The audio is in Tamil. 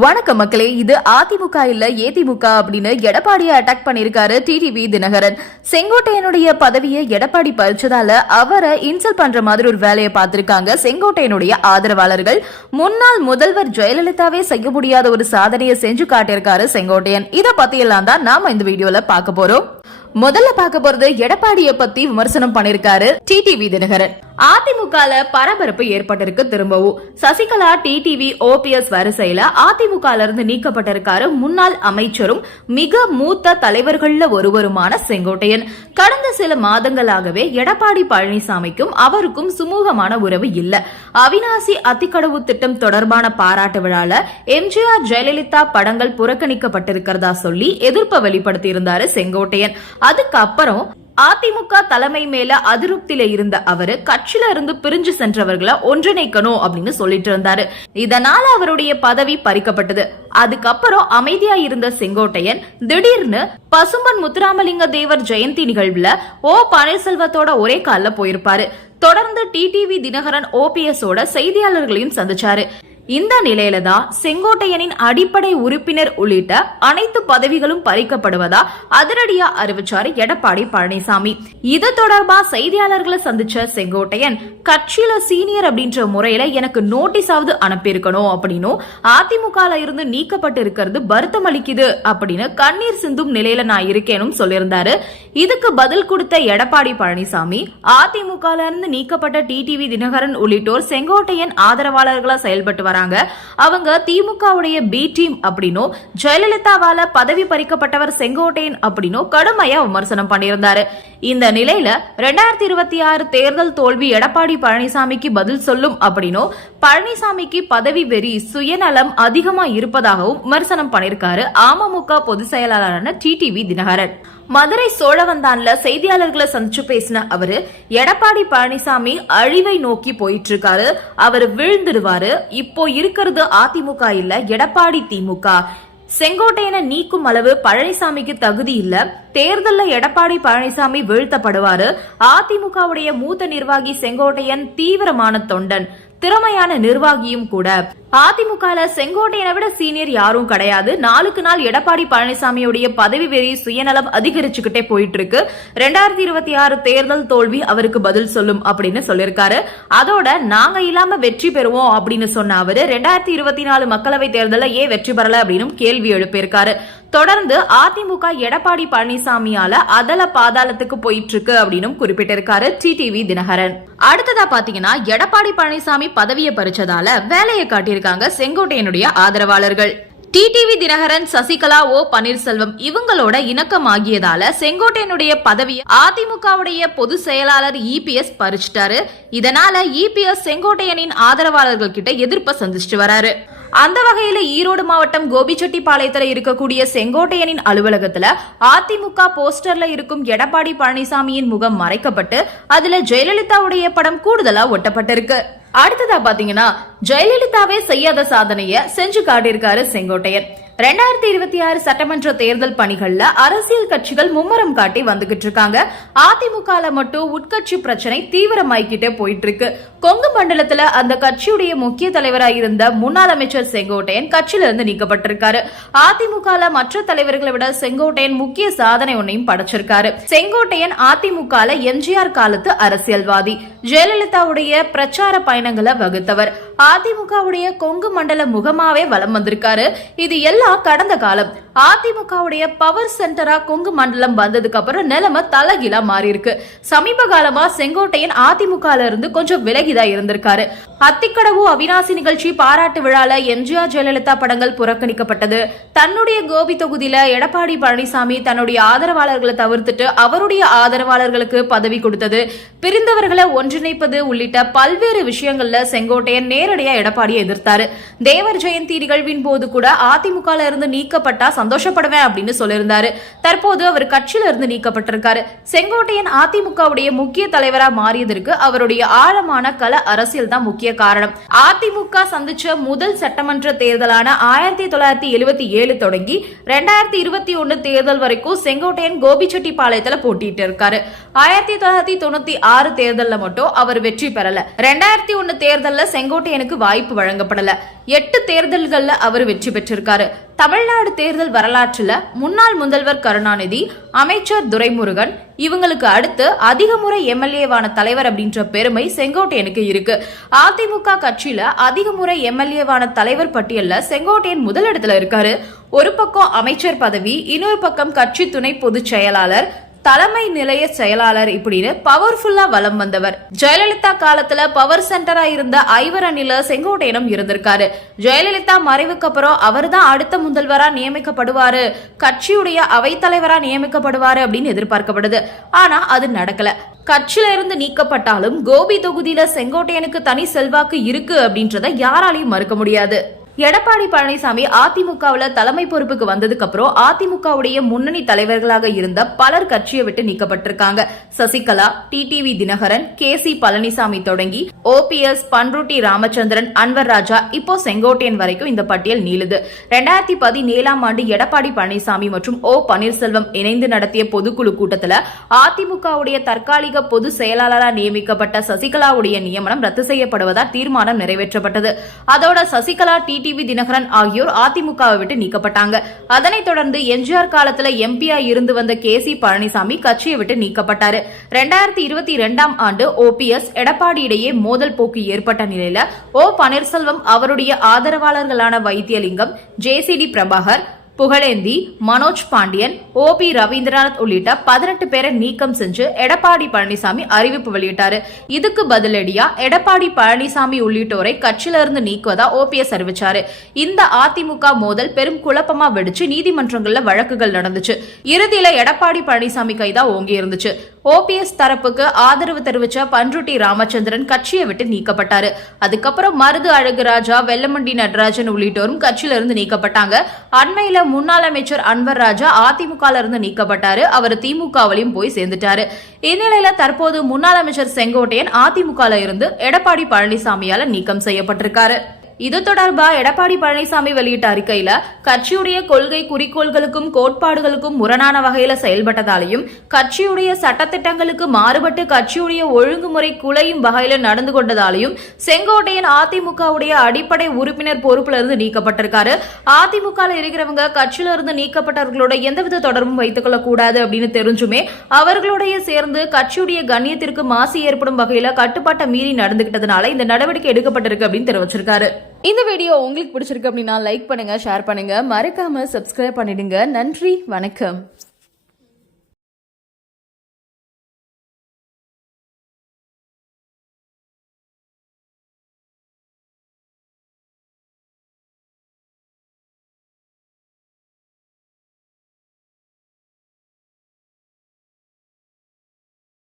வணக்கம் மக்களே இது அதிமுக இல்ல ஏதிமுக அப்படின்னு எடப்பாடியை அட்டாக் பண்ணிருக்காரு டிடிவி தினகரன். செங்கோட்டையனுடைய பதவியை எடப்பாடி பறிச்சதால அவரை இன்சல்ட் பண்ற மாதிரி ஒரு வேலையை பார்த்திருக்காங்க செங்கோட்டையனுடைய ஆதரவாளர்கள். முன்னாள் முதல்வர் ஜெயலலிதாவே செய்ய முடியாத ஒரு சாதனையை செஞ்சு காட்டியிருக்காரு செங்கோட்டையன். இதை பத்தி எல்லாம் தான் நாம இந்த வீடியோல பார்க்க போறோம். முதல்ல பார்க்க போறது எடப்பாடிய பத்தி விமர்சனம் பண்ணிருக்காரு டிடிவி தினகரன். அதிமுகல பரபரப்பு ஏற்பட்டிருக்கு திரும்பவும். சசிகலா டிடிவி ஓபிஎஸ் வரிசையில அதிமுக இருந்து நீக்கப்பட்டிருக்காரு முன்னாள் அமைச்சரும் மிக மூத்த தலைவர்கள்ல ஒருவருமான செங்கோட்டையன். கடந்த சில மாதங்களாகவே எடப்பாடி பழனிசாமிக்கும் அவருக்கும் சுமூகமான உறவு இல்ல. அவினாசி அத்திக்கடவு திட்டம் தொடர்பான பாராட்டு விழால எம்ஜிஆர் ஜெயலலிதா படங்கள் புறக்கணிக்கப்பட்டிருக்கிறதா சொல்லி எதிர்ப்பை வெளிப்படுத்தி இருந்தாரு செங்கோட்டையன். அதுக்கப்புறம் அதிமுக தலைமை மேல அதிருப்தியில இருந்த அவரு கட்சியில இருந்து பிரிஞ்சு சென்றவர்களை ஒன்றிணைக்கணும் அப்படின்னு சொல்லிட்டு இருந்தாரு. இதனால அவருடைய பதவி பறிக்கப்பட்டது. அதுக்கப்புறம் அமைதியா இருந்த செங்கோட்டையன் திடீர்னு பசும்பன் முத்துராமலிங்க தேவர் ஜெயந்தி நிகழ்வுல ஓ பன்னீர்செல்வத்தோட ஒரே காலில் போயிருப்பாரு. தொடர்ந்து டிடிவி தினகரன் ஓபிஎஸ் செய்தியாளர்களையும் சந்திச்சாரு. இந்த நிலையில தான் செங்கோட்டையனின் அடிப்படை உறுப்பினர் உள்ளிட்ட அனைத்து பதவிகளும் பறிக்கப்படுவதா அதிரடியா அறிவிச்சாரு எடப்பாடி பழனிசாமி. இது தொடர்பா செய்தியாளர்களை சந்திச்ச செங்கோட்டையன் கட்சியில சீனியர் அப்படின்ற முறையில எனக்கு நோட்டீஸாவது அனுப்பியிருக்கணும் அப்படின்னும் அதிமுக இருந்து நீக்கப்பட்டு இருக்கிறது வருத்தம் அளிக்குது அப்படின்னு கண்ணீர் சிந்தும் நிலையில நான் இருக்கேனும் சொல்லியிருந்தாரு. இதுக்கு பதில் கொடுத்த எடப்பாடி பழனிசாமி அதிமுக இருந்து நீக்கப்பட்ட டிடிவி தினகரன் உள்ளிட்டோர் செங்கோட்டையன் ஆதரவாளர்களா செயல்பட்டு வராங்க. அவங்க திமுகவுடைய பி டீம் அப்படின்னும் ஜெயலலிதாவால பதவி பறிக்கப்பட்டவர் செங்கோட்டையன் அப்படின்னும் கடுமையா விமர்சனம் பண்ணியிருந்தாரு. இந்த நிலையில ரெண்டாயிரத்தி இருபத்தி ஆறு தேர்தல் தோல்வி எடப்பாடி பழனிசாமிக்கு பதில் சொல்லும் அப்படின்னும் பழனிசாமிக்கு பதவி வெறி சுயநலம் அதிகமா இருப்பதாகவும் விமர்சனம் பண்ணிருக்காரு அமமுக பொதுச் செயலாளரான டிடிவி தினகரன். மதுரை சோழவந்தான்ல செய்தியாளர்களை சந்திச்சு பேசின அவரு எடப்பாடி பழனிசாமி அழிவை நோக்கி போயிட்டு இருக்காரு அவர் விழுந்துடுவாரு இப்போ இருக்கிறது அதிமுக இல்ல எடப்பாடி திமுக. செங்கோட்டையனை நீக்கும் அளவு பழனிசாமிக்கு தகுதி இல்ல. தேர்தல்ல எடப்பாடி பழனிசாமி வீழ்த்தப்படுவாரு. அதிமுகவுடைய மூத்த நிர்வாகி செங்கோட்டையன் தீவிரமான தொண்டன். திறமையான நிர்வாகியும் கூட. அதிமுக செங்கோட்டையனை விட சீனியர் யாரும் கிடையாது. நாளுக்கு நாள் எடப்பாடி பழனிசாமியுடைய பதவி வெறி சுயநலம் அதிகரிச்சுக்கிட்டே போயிட்டு இருக்கு ரெண்டாயிரத்தி இருபத்தி ஆறு தேர்தல் தோல்வி அவருக்கு பதில் சொல்லும் அப்படின்னு சொல்லியிருக்காரு. அதோட நாங்க இல்லாம வெற்றி பெறுவோம் அப்படின்னு சொன்ன அவரு ரெண்டாயிரத்தி இருபத்தி நாலு மக்களவை தேர்தலில் ஏன் வெற்றி பெறல அப்படின்னு கேள்வி எழுப்பியிருக்காரு. தொடர்ந்து அதிமுக எடப்பாடி பழனிசாமியால அதல பாதாளத்துக்கு போயிட்டு இருக்கு அப்படின்னு குறிப்பிட்டிருக்காரு டிடிவி தினகரன். அடுத்ததா பாத்தீங்கன்னா எடப்பாடி பழனிசாமி பதவியை பறிச்சதால வேலையை காட்டியிருக்காங்க செங்கோட்டையனுடைய ஆதரவாளர்கள். டிடிவி தினகரன் சசிகலா ஓ பன்னீர்செல்வம் இவங்களோட இணக்கம் ஆகியதால செங்கோட்டையனுடைய பதவியை அதிமுகவுடைய பொதுச் செயலாளர் இபிஎஸ் பறிச்சிட்டாரு. இதனால இபிஎஸ் செங்கோட்டையனின் ஆதரவாளர்கள் கிட்ட எதிர்ப்பை சந்திச்சுட்டு வராரு. அந்த வகையில ஈரோடு மாவட்டம் கோபிச்செட்டிப்பாளையத்துல இருக்கக்கூடிய செங்கோட்டையனின் அலுவலகத்துல அதிமுக போஸ்டர்ல இருக்கும் எடப்பாடி பழனிசாமியின் முகம் மறைக்கப்பட்டு அதுல ஜெயலலிதாவுடைய படம் கூடுதலா ஒட்டப்பட்டிருக்கு. அடுத்ததா பாத்தீங்கன்னா ஜெயலலிதாவே செய்யாத சாதனைய செஞ்சு காட்டியிருக்காரு செங்கோட்டையன். ரெண்டாயிரத்தி இருபத்தி ஆறு சட்டமன்ற தேர்தல் பணிகள்ல அரசியல் கட்சிகள் மும்முரம் காட்டி வந்துகிட்டு இருக்காங்க. அதிமுக மட்டும் உட்கட்சி பிரச்சனை தீவிரமாய்கிட்டே போயிட்டு இருக்கு கொங்கு மண்டலத்துல அந்த கட்சியுடைய முக்கிய தலைவராக இருந்த முன்னாள் அமைச்சர் செங்கோட்டையன் கட்சியில இருந்து நீக்கப்பட்டிருக்காரு. அதிமுக மற்ற தலைவர்களை விட செங்கோட்டையன் முக்கிய சாதனை ஒன்னையும் படைச்சிருக்காரு. செங்கோட்டையன் அதிமுக எம்ஜிஆர் காலத்து அரசியல்வாதி. ஜெயலலிதாவுடைய பிரச்சார பயணங்களை வகுத்தவர். அதிமுகவுடைய கொங்கு மண்டல முகமாவே வலம் வந்திருக்காரு. இது எல்லாம் கடந்த காலம். அதிமுகவுடைய பவர் சென்டரா கொங்கு மண்டலம் வந்ததுக்கு அப்புறம் நிலைமை தலகிலா மாறி இருக்கு சமீப காலமா செங்கோட்டையன் அதிமுக இருந்து கொஞ்சம் விலகிதான் இருந்திருக்காரு. அத்திக்கடவு அவினாசி நிகழ்ச்சி பாராட்டு விழால எம்ஜிஆர் ஜெயலலிதா படங்கள் புறக்கணிக்கப்பட்டது. தன்னுடைய கோபி தொகுதியில எடப்பாடி பழனிசாமி தன்னுடைய ஆதரவாளர்களை தவிர்த்துட்டு அவருடைய ஆதரவாளர்களுக்கு பதவி கொடுத்தது. பிரிந்தவர்களை ஒன்றிணைப்பது உள்ளிட்ட பல்வேறு விஷயங்கள்ல செங்கோட்டையன் நேரடியா எடப்பாடியை எதிர்த்தாரு. தேவர் ஜெயந்தி நிகழ்வின் போது கூட அதிமுக இருந்து நீக்கப்பட்டா சந்தோஷப்படுவேன் அப்படின்னு சொல்லியிருந்தாரு. தற்போது அவர் கட்சியிலிருந்து நீக்கப்பட்டிருக்காரு. செங்கோட்டையன் அதிமுகவுடைய முக்கிய தலைவரா மாறியதற்கு அவருடைய ஆழமான கல அரசியல் தான் முக்கிய காரணம். அதிமுக சந்திச்ச முதல் சட்டமன்ற தேர்தலான ஆயிரத்தி தொள்ளாயிரத்தி எழுபத்தி ஏழு தொடங்கி ரெண்டாயிரத்தி இருபத்தி ஒன்னு தேர்தல் வரைக்கும் செங்கோட்டையன் கோபிச்செட்டிப்பாளையத்துல போட்டிட்டு இருக்காரு. ஆயிரத்தி தொள்ளாயிரத்தி தொண்ணூத்தி ஆறு தேர்தல்ல மட்டும் அவர் வெற்றி பெறல. ரெண்டாயிரத்தி ஒன்னு தேர்தல்ல செங்கோட்டையனுக்கு வாய்ப்பு வழங்கப்படல. எட்டு தேர்தல்கள்ல அவர் வெற்றி பெற்றிருக்காரு. தமிழ்நாடு தேர்தல் வரலாற்றுல முன்னாள் முதல்வர் கருணாநிதி அமைச்சர் துரைமுருகன் இவங்களுக்கு அடுத்து அதிக முறை எம்எல்ஏவான தலைவர் அப்படின்ற பெருமை செங்கோட்டையனுக்கு இருக்கு. அதிமுக கட்சியில அதிக முறை எம்எல்ஏவான தலைவர் பட்டியல்ல செங்கோட்டையன் முதலிடத்துல இருக்காரு. ஒரு பக்கம் அமைச்சர் பதவி இன்னொரு பக்கம் கட்சி துணை பொதுச் செயலாளர் தலைமை நிலைய செயலாளர் இப்படின்னு பவர்ஃபுல்லா வலம் வந்தவர். ஜெயலலிதா காலத்துல பவர் சென்டரா இருந்த ஐவர் அணில செங்கோட்டையனும் இருந்திருக்காரு. ஜெயலலிதா மறைவுக்கு அப்புறம் அவர் தான் அடுத்த முதல்வரா நியமிக்கப்படுவாரு. கட்சியுடைய அவைத்தலைவரா நியமிக்கப்படுவாரு அப்படின்னு எதிர்பார்க்கப்படுது. ஆனா அது நடக்கல. கட்சியில இருந்து நீக்கப்பட்டாலும் கோபி தொகுதியில செங்கோட்டையனுக்கு தனி செல்வாக்கு இருக்கு அப்படின்றத யாராலையும் மறுக்க முடியாது. எடப்பாடி பழனிசாமி அதிமுகவில் தலைமை பொறுப்புக்கு வந்ததுக்கு அப்புறம் அதிமுகவுடைய முன்னணி தலைவர்களாக இருந்த பலர் கட்சியை விட்டு நீக்கப்பட்டிருக்காங்க. Sasikala TTV Dhinakaran K C Palaniswami தொடங்கி ஓபிஎஸ் பன்ருட்டி ராமச்சந்திரன் அன்வர் ராஜா இப்போ செங்கோட்டையன் வரைக்கும் இந்த பட்டியல் நீளுது. ரெண்டாயிரத்தி பதினேழாம் ஆண்டு எடப்பாடி பழனிசாமி மற்றும் ஓ பன்னீர்செல்வம் இணைந்து நடத்திய பொதுக்குழு கூட்டத்துல அதிமுகவுடைய தற்காலிக பொது செயலாளராக நியமிக்கப்பட்ட சசிகலாவுடைய நியமனம் ரத்து செய்யப்படுவதா தீர்மானம் நிறைவேற்றப்பட்டது. அதோட சசிகலா டி டிடிவி தினகரன் ஆகியோர் அதிமுகவை விட்டு நீக்கப்பட்டாங்க. அதனைத் தொடர்ந்து எம்ஜிஆர் காலத்துல எம்பியா இருந்து வந்த கே சி பழனிசாமி கட்சியை விட்டு நீக்கப்பட்டாரு. ரெண்டாயிரத்தி இருபத்தி இரண்டாம் ஆண்டு ஓபிஎஸ் எடப்பாடி இடையே மோதல் போக்கு ஏற்பட்ட நிலையில ஓ பன்னீர்செல்வம் அவருடைய ஆதரவாளர்களான Vaithilingam JCD Prabhakar Pugazhendhi Manoj Pandian O P Raveendranath உள்ளிட்ட பதினெட்டு பேரை நீக்கம் செஞ்சு எடப்பாடி பழனிசாமி அறிவிப்பு வெளியிட்டாரு. இதுக்கு பதிலடியா எடப்பாடி பழனிசாமி உள்ளிட்டோரை கட்சியிலிருந்து நீக்குவதா ஓபிஎஸ் அறிவிச்சாரு. இந்த அதிமுக மோதல் பெரும் குழப்பமா வெடிச்சு நீதிமன்றங்கள்ல வழக்குகள் நடந்துச்சு. இறுதியில எடப்பாடி பழனிசாமி கைதா ஓங்கி இருந்துச்சு ஓபிஎஸ் தரப்புக்கு ஆதரவு தெரிவிச்ச பன்ருட்டி ராமச்சந்திரன் கட்சியை விட்டு நீக்கப்பட்டாரு. அதுக்கப்புறம் மருது அழகுராஜா வெல்லமண்டி நடராஜன் உள்ளிட்டோரும் கட்சியிலிருந்து நீக்கப்பட்டாங்க. அண்மையில முன்னாள் அமைச்சர் அன்வர் ராஜா அதிமுக இருந்து நீக்கப்பட்டாரு. அவர் திமுகவிலையும் போய் சேர்ந்துட்டாரு. இந்நிலையில தற்போது முன்னாள் அமைச்சர் செங்கோட்டையன் அதிமுக இருந்து எடப்பாடி பழனிசாமியால நீக்கம் செய்யப்பட்டிருக்காரு. இது தொடர்பா எடப்பாடி பழனிசாமி வெளியிட்ட அறிக்கையில கட்சியுடைய கொள்கை குறிக்கோள்களுக்கும் கோட்பாடுகளுக்கும் முரணான வகையில செயல்பட்டதாலையும் கட்சியுடைய சட்டத்திட்டங்களுக்கு மாறுபட்டு கட்சியுடைய ஒழுங்குமுறை குலையும் வகையில நடந்து கொண்டதாலையும் செங்கோட்டையன் அதிமுகவுடைய அடிப்படை உறுப்பினர் பொறுப்புல இருந்து நீக்கப்பட்டிருக்காரு. அதிமுக இருக்கிறவங்க கட்சியில இருந்து நீக்கப்பட்டவர்களோட எந்தவித தொடர்பும் வைத்துக் கொள்ளக்கூடாது அப்படின்னு தெரிஞ்சுமே அவர்களுடைய சேர்ந்து கட்சியுடைய கண்ணியத்திற்கு மாசு ஏற்படும் வகையில கட்டுப்பாட்டை மீறி நடந்துகிட்டதுனால இந்த நடவடிக்கை எடுக்கப்பட்டிருக்கு அப்படின்னு தெரிவிச்சிருக்காரு. இந்த வீடியோ உங்களுக்கு பிடிச்சிருக்கு அப்படின்னா லைக் பண்ணுங்க ஷேர் பண்ணுங்க. மறக்காம சப்ஸ்கிரைப் பண்ணிடுங்க. நன்றி வணக்கம்.